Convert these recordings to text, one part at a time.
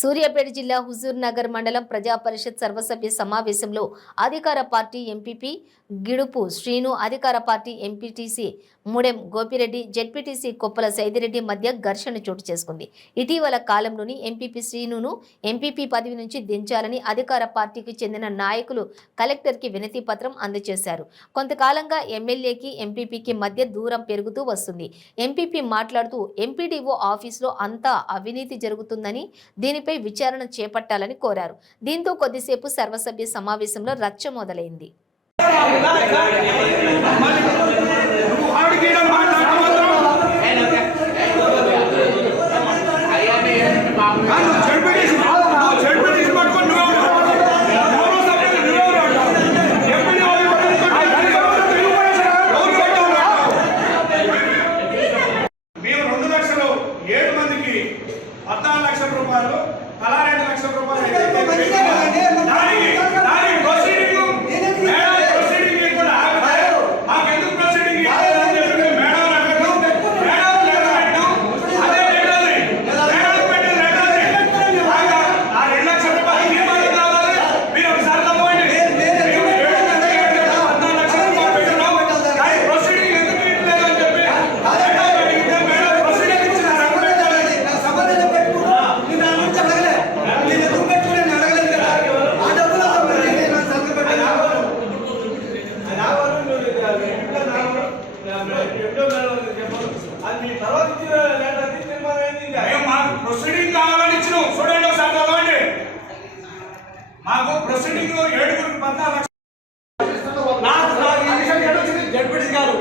సూర్యాపేట జిల్లా హుజూర్ నగర్ మండలం ప్రజా పరిషత్ సర్వసభ్య సమావేశంలో అధికార పార్టీ ఎంపీపీ గిడుపు శ్రీను, అధికార party MPTC Mudem Gopireddy, ZPTC Koppala Saidireddy మధ్య ఘర్షణ చోటు చేసుకుంది. ఇటీవల కాలంలోని ఎంపీపీ శ్రీనును ఎంపీపీ పదవి నుంచి దించాలని అధికార పార్టీకి చెందిన నాయకులు కలెక్టర్కి వినతి పత్రం అందజేశారు. కొంతకాలంగా ఎమ్మెల్యేకి ఎంపీపీకి మధ్య దూరం పెరుగుతూ వస్తుంది. ఎంపీపీ మాట్లాడుతూ ఎంపీడీఓ ఆఫీసులో అంతా అవినీతి జరుగుతుందని, దీనిపై విచారణ చేపట్టాలని కోరారు. దీంతో కొద్దిసేపు సర్వసభ్య సమావేశంలో రచ్చ మొదలైంది. మాకు ప్రొసీడింగ్ 7 జడ్పీటీ గారు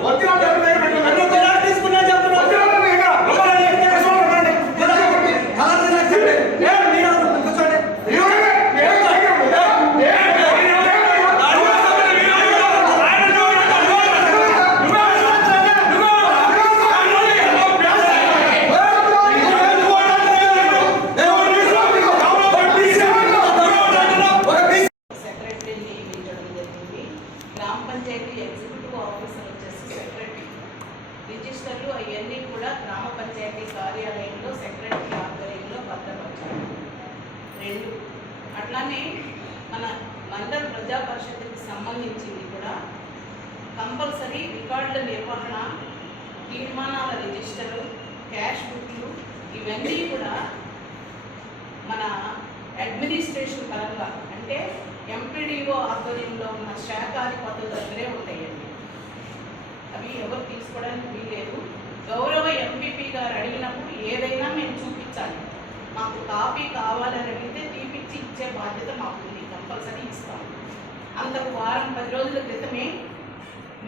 పంచాయతీ ఎగ్జిక్యూటివ్ ఆఫీసర్ వచ్చేసి సెక్రటరీ, రిజిస్టర్లు అవన్నీ కూడా గ్రామ పంచాయతీ కార్యాలయంలో సెక్రటరీ ఆధ్వర్యంలో భద్రపరచాలి. 2 అట్లానే మన మండల ప్రజా పరిషత్కి సంబంధించింది కూడా కంపల్సరీ రికార్డుల నిర్వహణ, తీర్మానాల రిజిస్టరు, క్యాష్ బుక్లు ఇవన్నీ కూడా మన అడ్మినిస్ట్రేషన్ పరంగా అంటే ఎంపీడీఓ ఆధ్వర్యంలో ఉన్న శాఖాధిపతుల దగ్గరే ఉంటాయండి. అవి ఎవరు తీసుకోవడానికి వీలేదు. గౌరవ ఎంపీపీ గారు అడిగినప్పుడు ఏదైనా మేము చూపించాలి. మాకు కాపీ కావాలని అడిగితే తీపిచ్చి ఇచ్చే బాధ్యత మాకుంది, కంపల్సరీ ఇస్తాము. అంతకు వారం 10 రోజుల క్రితమే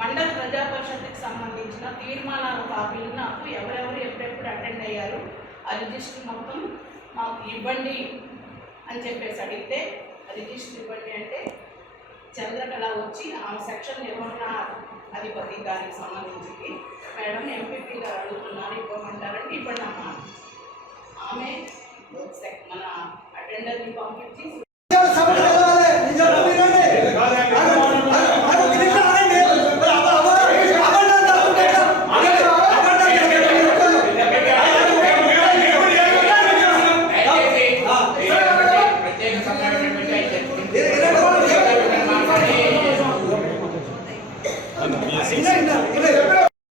మండల ప్రజా పరిషత్కి సంబంధించిన తీర్మానాల కాపీలు నాకు ఎవరెవరు ఎప్పుడెప్పుడు అటెండ్ అయ్యారు ఆ రిజిస్టర్ మొత్తం మాకు ఇవ్వండి అని చెప్పేసి అడిగితే రిజిస్టర్ ఇవ్వండి అంటే చంద్రకళ వచ్చి ఆమె సెక్షన్ నిర్వహణ అధిపతి దానికి సంబంధించి మేడం ఎంపీపీ గారు అడుగుతున్నారు ఇవ్వమంటారంటే ఇవ్వండి అమ్మా. ఆమె మన అటెండర్ని పంపించి